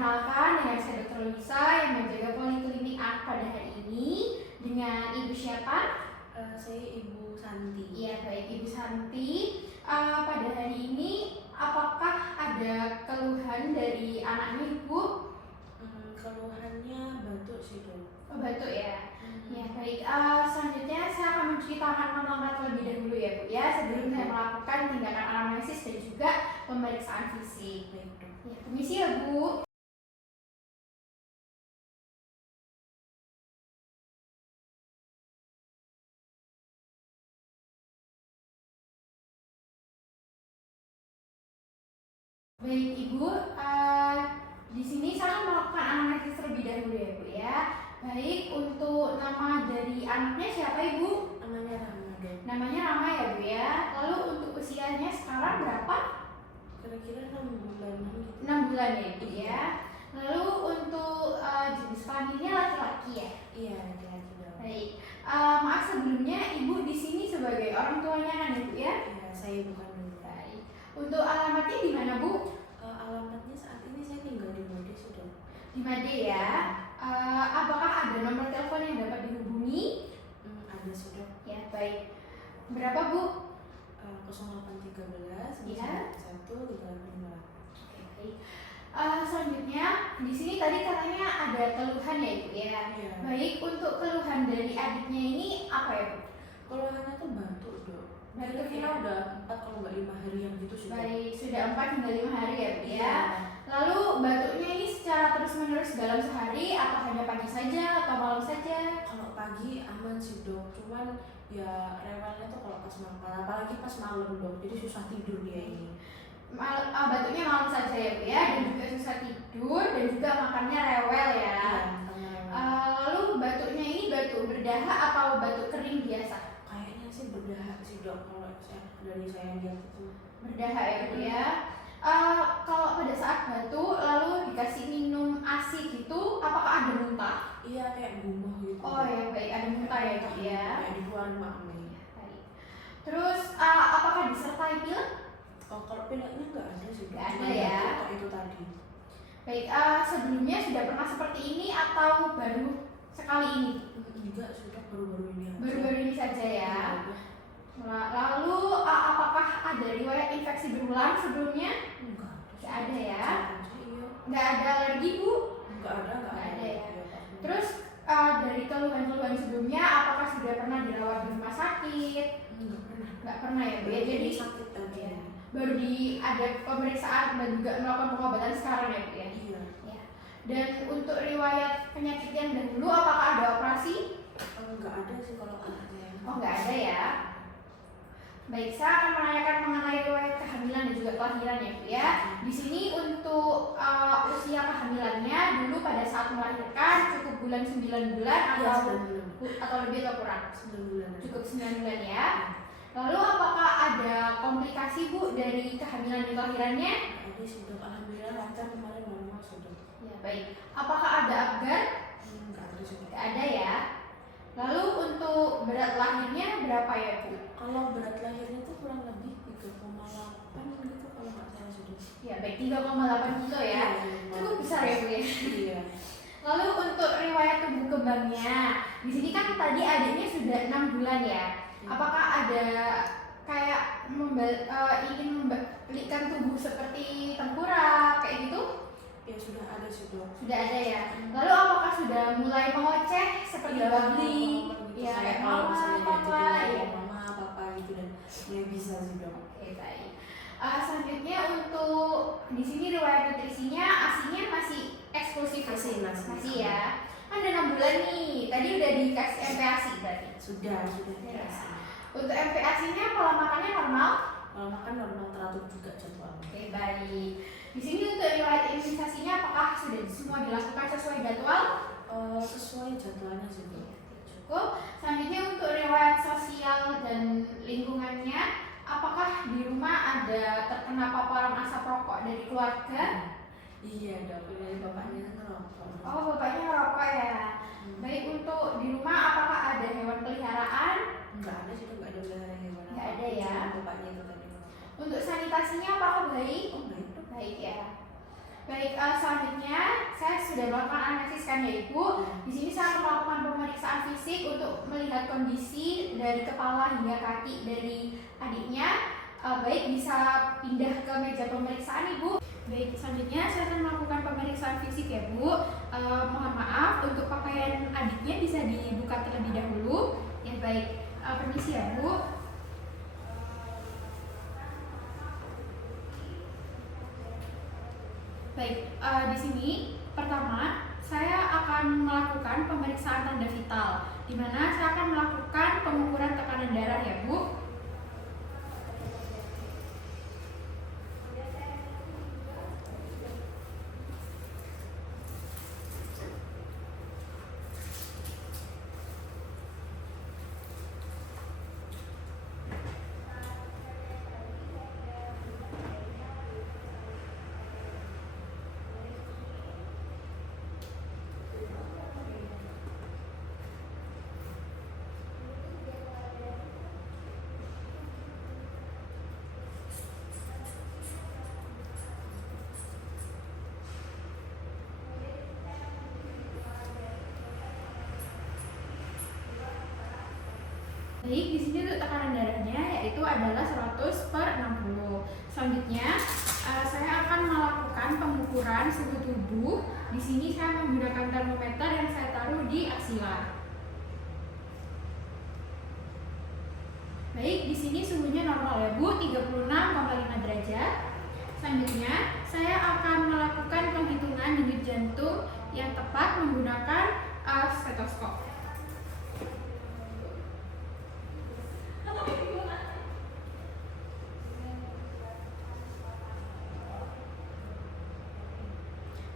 Perkenalkan, dengan saya Dr. Luisa yang menjaga Poliklinik A pada hari ini. Dengan Ibu siapa? Saya Ibu Santi. Iya, baik Ibu Santi. Pada hari ini, apakah ada keluhan dari anaknya Ibu? Keluhannya batuk sih dok. Oh, batuk ya? Ya, baik. Selanjutnya saya akan menceritakan pengalaman terlebih dahulu ya Bu ya, sebelum saya melakukan tindakan anamnesis dan juga pemeriksaan fisik. Baik dok. Ya, permisi ya Bu. Baik Ibu, di sini saya akan melakukan anamnesis terlebih dahulu ya Bu ya. Baik, untuk nama dari anaknya siapa Ibu? Namanya Rama dok. Namanya Rama ya Bu ya. Lalu untuk usianya sekarang berapa? Kira-kira 6 bulanan gitu. 6 bulan ya Bu ya. Lalu untuk jenis kelaminnya laki-laki ya? Iya, laki-laki dok. Baik, maaf sebelumnya Ibu di sini sebagai orang tuanya kan ya Bu ya? Iya, saya bukan dulu. Baik. Untuk alamatnya di mana Bu? Alamatnya saat ini saya tinggal di Made sudah. Di Made ya. Apakah ada nomor telepon yang dapat dihubungi? Ada sudah. Ya, baik. Berapa Bu? 0813 Iya. 1 385. Oke, baik. Selanjutnya di sini tadi katanya ada keluhan ya Ibu ya. Iya. Baik, untuk keluhan dari adiknya ini apa ya Bu? Keluhannya tuh batuk dok. Batuk Kira-kira ya? udah 4 kalau nggak 5 hari yang gitu sudah. Baik, sudah 4 hingga 5 hari ya Bu ya. Iya. Lalu batuknya ini secara terus-menerus dalam sehari atau hanya pagi saja atau malam saja? Kalau pagi aman sih dok, cuman ya rewelnya tuh kalau pas malam, apalagi pas malam dok, jadi susah tidur dia ini. Batuknya malam saja ya Bu ya, dan juga susah tidur dan juga makannya rewel ya. Iya, Lalu batuknya ini batuk berdahak atau batuk kering biasa? kayaknya sih berdahak sih dok, kalau dari saya lihat itu. Berdahak ya Bu ya. Kalau pada saat batuk lalu dikasih minum ASI gitu, apakah ada muntah? Iya, kayak gumoh gitu. Oh ya baik, ada muntah ya Bu ya. Kayak dibuang makmi. Baik. Terus apakah disertai pilek? Oh, kalau pileknya nggak ada sih dok. Nggak ada Cuma ya. batuk itu tadi. Baik, sebelumnya sudah pernah seperti ini atau baru sekali ini? Enggak sudah, baru-baru ini aja. Baru-baru ini saja ya. Iya. Lalu apakah ada riwayat infeksi berulang sebelumnya? Enggak. Nggak ada ya. Iya. Nggak ada alergi Bu? Enggak ada Nggak ada ya. Iya, Terus dari keluhan-keluhan sebelumnya apakah sudah pernah dirawat di rumah sakit? enggak pernah. Nggak pernah ya Bu ya. Jadi sakit aja. ya, baru ada pemeriksaan dan juga melakukan pengobatan sekarang ya Bu ya. Iya. Ya. Dan untuk riwayat penyakit yang dahulu apakah ada operasi? Enggak ada sih kalau anaknya. Oh nggak ada ya. Baik, saya akan menanyakan mengenai riwayat kehamilan dan juga kelahiran ya Bu ya. Di sini untuk usia kehamilannya dulu pada saat melahirkan cukup bulan 9 bulan Iya, atau 9 bulan. atau lebih atau kurang? 9 bulan. Cukup 9 bulan ya. Lalu apakah ada komplikasi Bu dari kehamilan dan kelahirannya? Ada sih dok, alhamdulillah lancar kemarin normal sudah. Ya, baik. Apakah ada Apgar? Enggak ada sih. Tidak ada ya. Lalu untuk berat lahirnya berapa ya Bu? Kalau berat lahirnya tuh kurang lebih 3,8 gitu kalau nggak salah sudah. Ya baik, 3,8 kilo ya. Cukup besar ya Bu ya. Iya. Lalu untuk riwayat tumbuh kembangnya, di sini kan tadi adiknya sudah 6 bulan ya. Apakah ada kayak ingin membalikan tubuh seperti tengkurap kayak gitu? Ya sudah ada sih dok. Sudah ada ya. Lalu apakah sudah mulai mengoceh seperti babbling? Ya, kayak kalau mama, misalnya papa ya. mama, papa gitu dan ya bisa sih dok. Oke, baik. Selanjutnya untuk di sini riwayat nutrisinya ASI-nya masih eksklusif masih ya. Kan udah 6 bulan nih. Tadi udah dikasih MPASI berarti. Sudah Ya. dikasih. Untuk MPASI-nya pola makannya normal? Kalau makan normal teratur juga jadwalnya. Oke, baik. Di sini untuk riwayat imunisasinya apakah sudah semua dilakukan sesuai jadwal? Sesuai jadwalnya sih dok. Cukup. Selanjutnya untuk riwayat sosial dan lingkungannya, apakah di rumah ada terkena paparan asap rokok dari keluarga? Iya dok, dari bapaknya ngerokok. Oh, bapaknya ngerokok ya. Baik, untuk di rumah apakah ada hewan peliharaan? Enggak ada sih dok, enggak ada pelihara hewan. Nggak ada ya. Cuma bapaknya itu tadi ngerokok. Untuk sanitasinya apakah baik? Oh baik dok. Baik ya. Baik, selanjutnya saya sudah melakukan analisis kan ya Ibu. Di sini saya akan melakukan pemeriksaan fisik untuk melihat kondisi dari kepala hingga kaki dari adiknya. Baik, bisa pindah ke meja pemeriksaan Ibu. Baik, selanjutnya saya akan melakukan pemeriksaan fisik ya Bu. Mohon maaf, untuk pakaian adiknya bisa dibuka terlebih dahulu. Ya baik, permisi ya Bu. Baik, di sini pertama saya akan melakukan pemeriksaan tanda vital, di mana saya akan melakukan pengukuran tekanan darah ya Bu. Baik, di sini untuk tekanan darahnya yaitu adalah 100/60. Selanjutnya, saya akan melakukan pengukuran suhu tubuh. Di sini saya menggunakan termometer yang saya taruh di aksila. Baik, di sini suhunya normal ya Bu, 36,5 derajat. Selanjutnya, saya akan melakukan penghitungan denyut jantung yang tepat menggunakan stetoskop.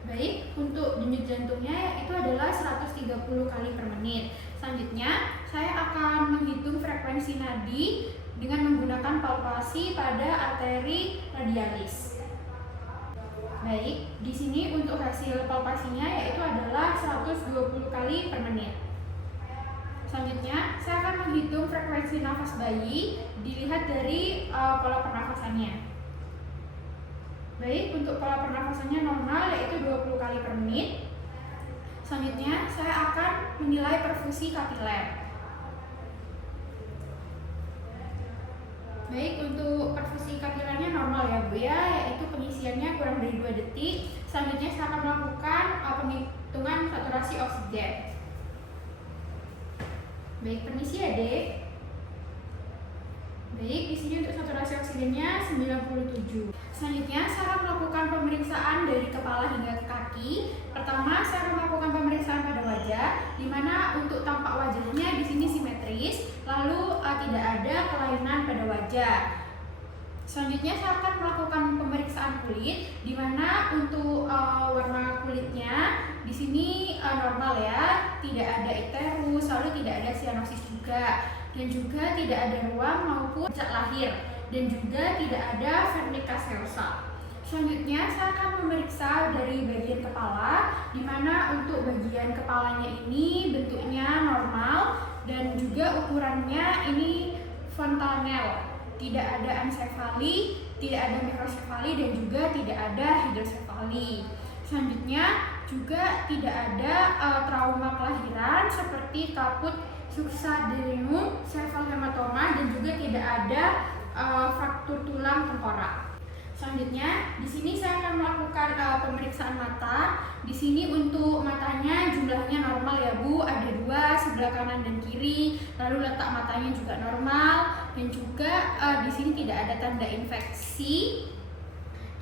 Baik, untuk denyut jantungnya itu adalah 130 kali per menit. Selanjutnya, saya akan menghitung frekuensi nadi dengan menggunakan palpasi pada arteri radialis. Baik, di sini untuk hasil palpasinya yaitu adalah 120 kali per menit. Selanjutnya, saya akan menghitung frekuensi nafas bayi dilihat dari pola pernafasannya. Baik, untuk pola pernafasannya normal yaitu 20 kali per menit. Selanjutnya, saya akan menilai perfusi kapiler. Baik, untuk perfusi kapilernya normal ya Bu ya, yaitu pengisiannya kurang dari 2 detik. Selanjutnya, saya akan melakukan penghitungan saturasi oksigen. Baik, permisi ya Dek. Baik, di sini untuk saturasi oksigennya 97. Selanjutnya, saya akan melakukan pemeriksaan dari kepala hingga ke kaki. Pertama, saya akan melakukan pemeriksaan pada wajah, di mana untuk tampak wajahnya di sini simetris, lalu tidak ada kelainan pada wajah. Selanjutnya, saya akan melakukan pemeriksaan kulit, di mana untuk warna kulitnya di sini normal ya, tidak ada iterus, lalu tidak ada sianosis juga, dan juga tidak ada ruam maupun sejak lahir, dan juga tidak ada vernika seosa. Selanjutnya, saya akan memeriksa dari bagian kepala, di mana untuk bagian kepalanya ini bentuknya normal dan juga ukurannya ini fontanel, tidak ada ancefali, tidak ada mikrosefali, dan juga tidak ada hidrosefali. Selanjutnya, juga tidak ada trauma kelahiran seperti kaput succederum, serval hematoma, dan juga tidak ada fraktur tulang tengkorak. Selanjutnya, di sini saya akan melakukan pemeriksaan mata. Di sini untuk matanya jumlahnya normal ya Bu, ada 2 sebelah kanan dan kiri. Lalu letak matanya juga normal, dan juga di sini tidak ada tanda infeksi.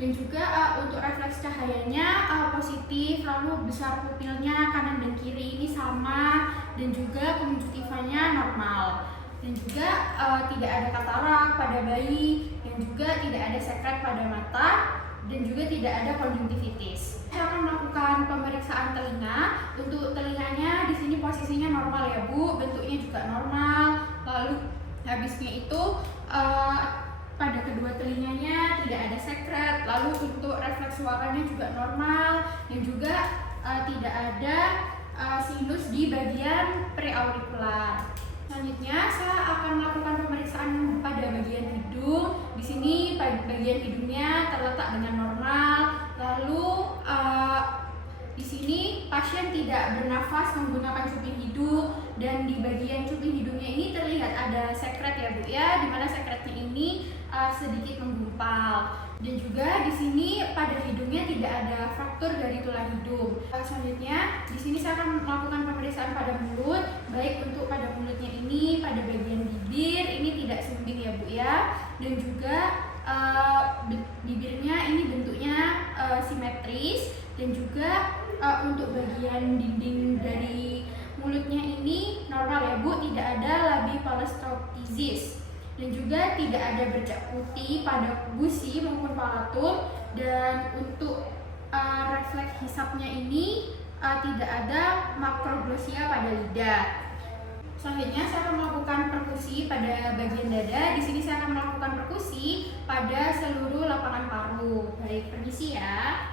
Dan juga untuk refleks cahayanya positif, lalu besar pupilnya kanan dan kiri ini sama, dan juga konjungtivanya normal. Dan juga tidak ada katarak pada bayi, dan juga tidak ada sekret pada mata, dan juga tidak ada konjungtivitis. Saya akan melakukan pemeriksaan telinga. Untuk telinganya di sini posisinya normal ya Bu, bentuknya juga normal. Lalu habisnya itu pada kedua telinganya tidak ada sekret. Lalu untuk refleks suaranya juga normal, dan juga tidak ada sinus di bagian preaurikular. Selanjutnya, saya akan melakukan pemeriksaan pada bagian hidung. Di sini bagian hidungnya terletak dengan normal. Lalu Di sini pasien tidak bernafas menggunakan cuping hidung, dan di bagian cuping hidungnya ini terlihat ada sekret ya Bu ya, dimana sekretnya ini sedikit menggumpal. Dan juga di sini pada hidungnya tidak ada fraktur dari tulang hidung. Selanjutnya di sini saya akan melakukan pemeriksaan pada mulut, baik untuk pada mulutnya ini, pada bagian bibir ini tidak sumbing ya Bu ya, dan juga bibirnya ini bentuknya simetris, dan juga untuk bagian dinding dari mulutnya ini normal ya Bu, tidak ada labiapalstrophizis, dan juga tidak ada bercak putih pada gusi maupun palatum, dan untuk refleks hisapnya ini tidak ada makroglossia pada lidah. Selanjutnya saya akan melakukan perkusi pada bagian dada. Di sini saya akan melakukan perkusi pada seluruh lapangan paru. Baik, permisi ya.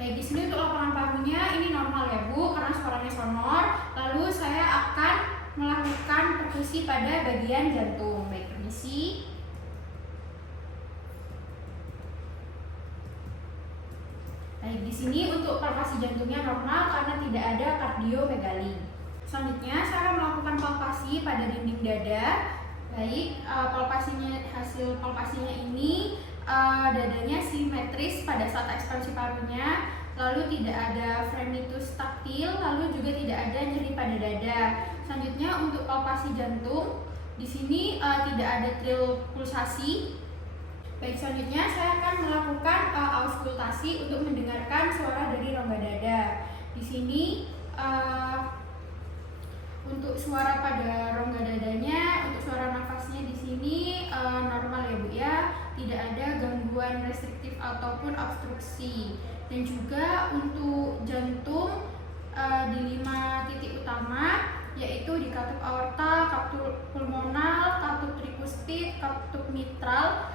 Baik, di sini untuk lapangan parunya ini normal ya Bu, karena suaranya sonor. Lalu saya akan melakukan perkusi pada bagian jantung. Baik, permisi. Baik, di sini untuk palpasi jantungnya normal karena tidak ada kardiomegali. Selanjutnya saya akan melakukan palpasi pada dinding dada. Baik, hasil palpasinya ini dadanya simetris pada saat ekspansi parunya, lalu tidak ada fremitus taktil, lalu juga tidak ada nyeri pada dada. Selanjutnya untuk palpasi jantung, di sini tidak ada tril pulsasi. Baik, selanjutnya saya akan melakukan auskultasi untuk mendengarkan suara dari rongga dada. Di sini untuk suara pada rongga dadanya, untuk suara nafasnya di sini normal ya Bu ya, tidak ada gangguan restriktif ataupun obstruksi. Dan juga untuk jantung di 5 titik utama, yaitu di katup aorta, katup pulmonal, katup tricuspid, katup mitral.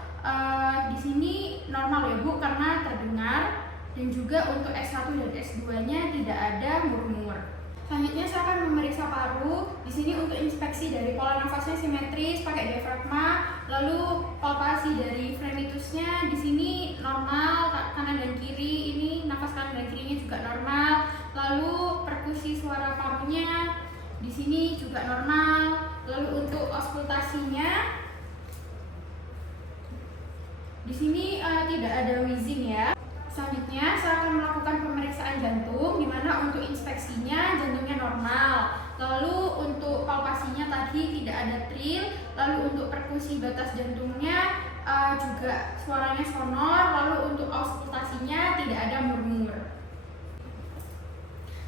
Di sini normal ya Bu karena terdengar, dan juga untuk S1 dan S2-nya tidak ada murmur. Selanjutnya saya akan memeriksa paru. Di sini untuk inspeksi dari pola nafasnya simetris pakai diafragma, lalu palpasi dari fremitusnya di sini normal kanan dan kiri, ini nafas kanan dan kirinya juga normal. Lalu perkusi suara parunya di sini juga normal. Lalu untuk auskultasinya di sini tidak ada wheezing ya. Selanjutnya saya akan melakukan pemeriksaan jantung, di mana untuk inspeksinya jantungnya normal. Lalu untuk palpasinya tadi tidak ada tril. Lalu untuk perkusi batas jantungnya juga suaranya sonor. Lalu untuk auskultasinya tidak ada murmur.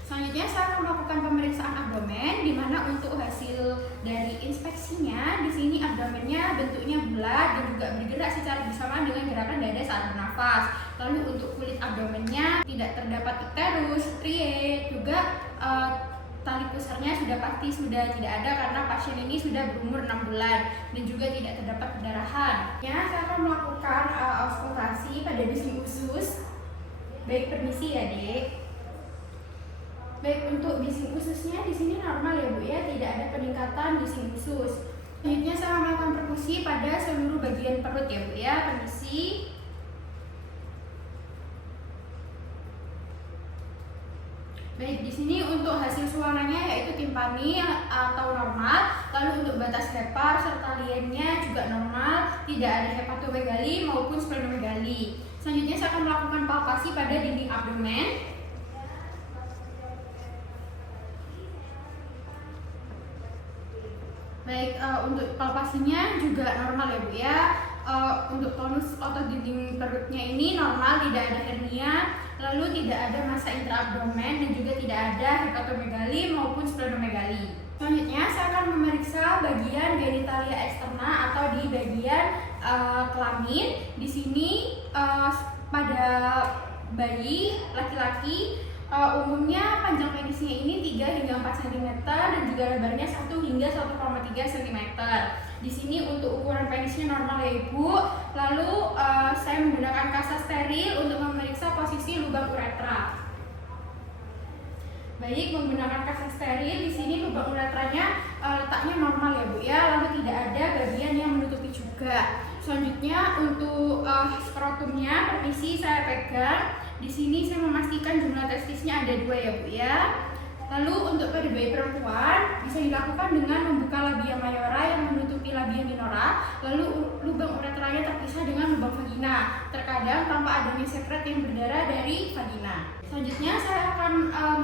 Selanjutnya saya akan melakukan pemeriksaan abdomen, di mana untuk hasil dari inspeksinya di sini abdomennya bentuknya bulat dan juga bergerak secara bersamaan dengan gerakan dada saat bernafas. Lalu untuk kulit abdomennya tidak terdapat icterus, striae, juga tali pusarnya sudah tidak ada karena pasien ini sudah berumur 6 bulan, dan juga tidak terdapat perdarahan. Ya, saya akan melakukan auskultasi pada bising usus. Baik, permisi ya Dek. Baik, untuk bising ususnya di sini normal ya Bu ya, tidak ada peningkatan bising usus. Selanjutnya saya melakukan perkusi pada seluruh bagian perut ya Bu ya, permisi. Baik, di sini untuk hasil suaranya yaitu timpani atau normal, lalu untuk batas hepar serta liennya juga normal, tidak ada hepatomegali maupun splenomegali. Selanjutnya saya akan melakukan palpasi pada dinding abdomen. Baik, untuk palpasinya juga normal ya Bu ya. Untuk tonus otot dinding perutnya ini normal, tidak ada hernia, lalu tidak ada massa intraabdomen, dan juga tidak ada hepatomegali maupun splenomegali. Selanjutnya saya akan memeriksa bagian genitalia eksterna atau di bagian kelamin. Di sini pada bayi laki-laki umumnya panjang penisnya ini 3 hingga 4 cm dan juga lebarnya 1 hingga 1,3 cm. Di sini untuk ukuran penisnya normal ya Ibu. Lalu saya menggunakan kasa steril untuk memeriksa posisi lubang uretra. Baik, menggunakan kasa steril, di sini lubang uretranya letaknya normal ya Bu ya, lalu tidak ada bagian yang menutupi juga. Selanjutnya untuk skrotumnya, permisi saya pegang. Di sini saya memastikan jumlah testisnya ada 2 ya Bu ya. Lalu untuk pada bayi perempuan bisa dilakukan dengan membuka labia mayora yang menutupi labia minora, lalu lubang uretranya terpisah dengan lubang vagina. Terkadang tanpa adanya sekret yang berdarah dari vagina. Selanjutnya saya akan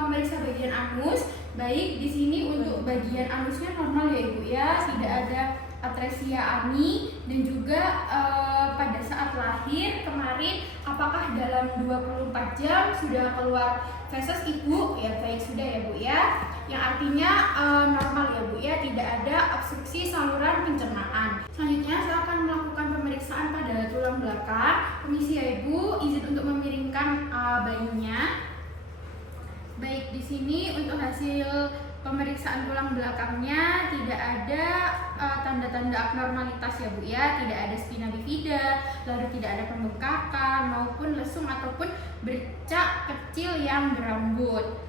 memeriksa bagian anus. Baik, di sini untuk bagian anusnya normal ya Ibu ya, tidak ada atresia ani, dan juga pada saat lahir kemarin apakah dalam 24 jam sudah keluar feses ibu? Ya baik, sudah ya Bu ya, yang artinya normal ya Bu ya, tidak ada obstruksi saluran pencernaan. Selanjutnya saya akan melakukan pemeriksaan pada tulang belakang. Permisi ya Ibu, izin untuk memiringkan bayinya. Baik, di sini untuk hasil pemeriksaan tulang belakangnya tidak ada tanda-tanda abnormalitas ya Bu ya, tidak ada spina bifida, lalu tidak ada pembengkakan maupun lesung ataupun bercak kecil yang berambut.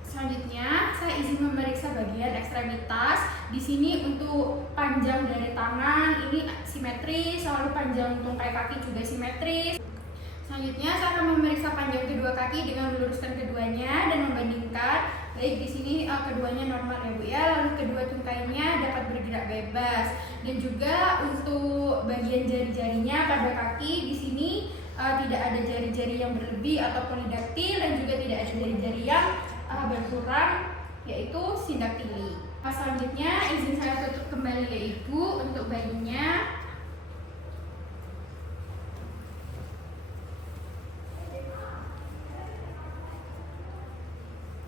Selanjutnya saya izin memeriksa bagian ekstremitas. Di sini untuk panjang dari tangan ini simetris, lalu panjang tungkai kaki juga simetris. Selanjutnya saya akan memeriksa panjang kedua kaki dengan meluruskan keduanya dan membandingkan. Baik, di sini keduanya normal ya Bu ya, lalu kedua tungkainya dapat bergerak bebas, dan juga untuk bagian jari-jarinya pada kaki di sini tidak ada jari-jari yang berlebih atau polidaktil, dan juga tidak ada jari-jari yang berkurang yaitu sindaktili. Selanjutnya izin saya tutup kembali ya Ibu untuk bayinya.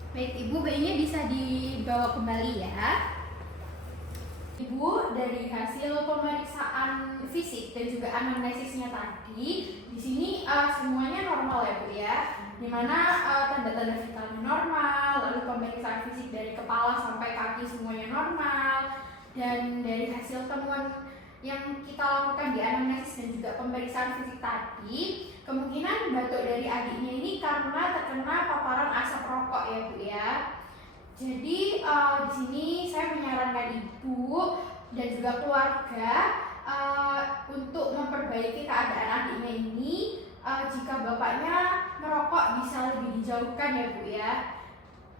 Baik Ibu, bayinya bisa dibawa kembali ya. Ibu, dari hasil pemeriksaan fisik dan juga anamnesisnya tadi, di sini semuanya normal ya Bu ya. Dimana tanda-tanda vitalnya normal, lalu pemeriksaan fisik dari kepala sampai kaki semuanya normal, dan dari hasil temuan yang kita lakukan di anamnesis dan juga pemeriksaan fisik tadi, kemungkinan batuk dari adiknya ini karena terkena paparan asap rokok ya Bu ya. Jadi di sini saya menyarankan Ibu dan juga keluarga untuk memperbaiki keadaan adiknya ini. Jika bapaknya merokok bisa lebih dijauhkan ya Bu ya,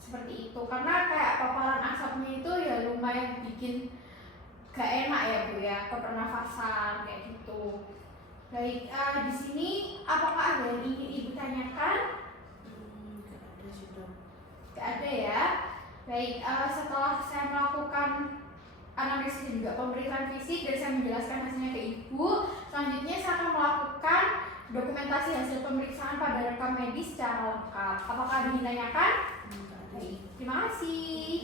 seperti itu, karena kayak paparan asapnya itu ya lumayan bikin gak enak ya Bu ya, ke pernafasan kayak gitu. Baik, di sini apakah ada yang ingin Ibu tanyakan? Gak ada sih Dok. Gak ada ya. Baik, setelah saya melakukan analisis dan juga pemeriksaan fisik dan saya menjelaskan hasilnya ke Ibu, selanjutnya saya akan melakukan dokumentasi hasil pemeriksaan pada rekam medis secara lengkap. Apakah ada yang ditanyakan? Gak ada. Baik, terima kasih.